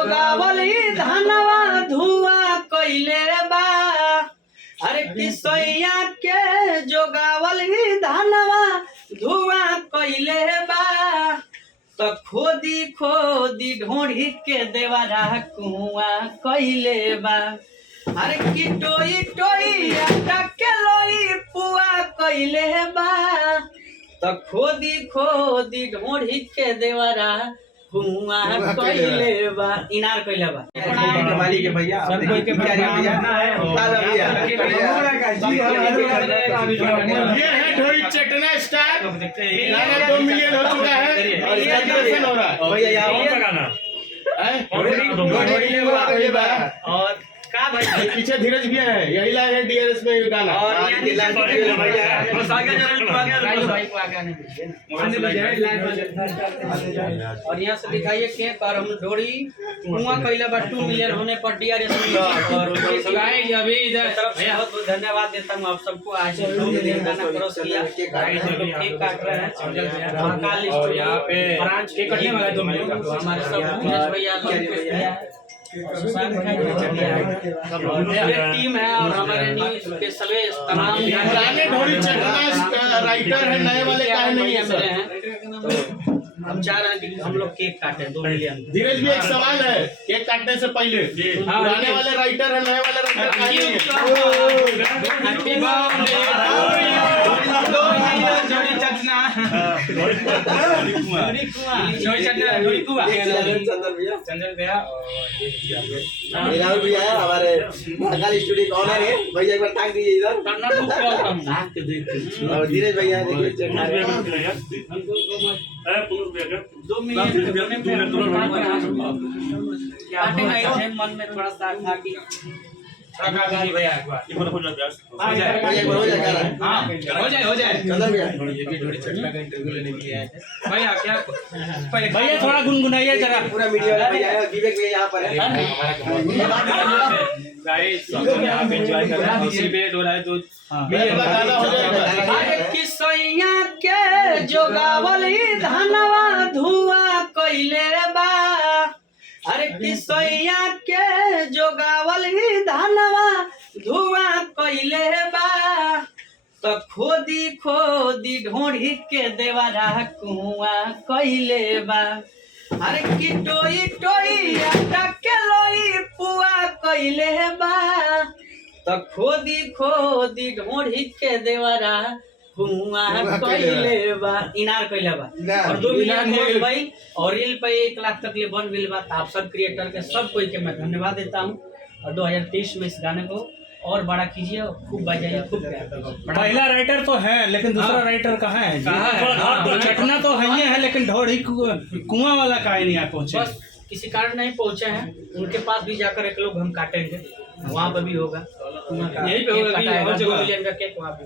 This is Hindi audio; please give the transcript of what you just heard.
जोगावली धनवा धुआं कइले बा। अरे किसैया के जोगावली धनवा धुआं कइले बा। तो खोदी खोदी ढोढ़ी के देवरा कुआं कइले बा। अरे की टोई टोई आटा के लोई पुआ कइले बा। तो खोदी खोदी ढोढ़ी के देवरा कुआं कइले बा। इनार कइले बा। मालिक के भैया सब कोई के प्यारे भैया ये है ढोरी चटना स्टार। गाना 2 मिलियन हो चुका है और सेलिब्रेशन हो रहा है भैया यहाँ और का भाई पीछे धीरज भी है, यही लाइन है डीआरएस में ये गाना। और यहाँ से दिखाइए केक और हम ढोड़ी कुआं कइला बा 2 मिलियन होने पर डीआरएस में और अभी इधर तरफ से बहुत बहुत धन्यवाद देता हूँ आप सबको। आज 2 मिलियन गाना क्रॉस किया। केक काट रहे हैं महाकाल यहाँ पे केक कटने वाला है 2 मिलियन का। हमारे सब भैया टीम है और हमारे स्पेशल तमाम पुराने ढोरी चटना राइटर है, नए वाले काहे नहीं है सर? हम चाह रहे हैं कि हम लोग केक काटे 2 मिलियन। धीरज भी एक सवाल है, केक काटने से पहले पुराने वाले राइटर है, नए वाले राइटर काहे नहीं है? चंदन भैया राहुल भैया हमारे महाकाल स्टूडियो के ऑनर है भैया, एक बार टांग दीजिए इधर। और धीरज भैया देखिए 2 मिलियन मन में थोड़ा सा था कि भैया एक बार हो जाए चंदन भैया का इंटरव्यू लेने के लिए आए हैं भैया क्या भैया थोड़ा गुनगुनाइए जरा। पूरा मीडिया वाला भैया है, विवेक भैया यहाँ पर है। गाइस सब यहाँ पे एंजॉय कर रहे हैं। उसी पे डोला है दूध। गाना हो जाएगा। अरे किसैया के जोगावली धनवा धुआं कइले बा। अरे किसैया के जोगावली धनवा धुआं कइले बा। तो खोदी खोदी ढोढ़ी के देवरा कुआं कइले बा। अरे की टोई टोई आटा के लोई पुआ कइले बा। तो खोदी खोदी ढोढ़ी के देवरा कुआं कइले बा। इनार कइले बा और 2 मिलियन भाई और रील पे 1 लाख तक ले बन गइल बा। आप सब क्रिएटर के सब कोई के मैं धन्यवाद देता हूँ और 2023 में इस गाने को और बड़ा कीजिए, खूब बजाइए, खूब प्यार करिए। पहला राइटर तो है लेकिन दूसरा राइटर कहाँ है? चटना तो है लेकिन ढोड़ी कुआं वाला काहे नहीं आ पहुंचे? बस किसी कारण नहीं पहुंचे हैं, उनके पास भी जाकर एक लोग हम काटेंगे, वहाँ पर भी होगा, यही पे होगा 2 मिलियन का केक वहाँ पे।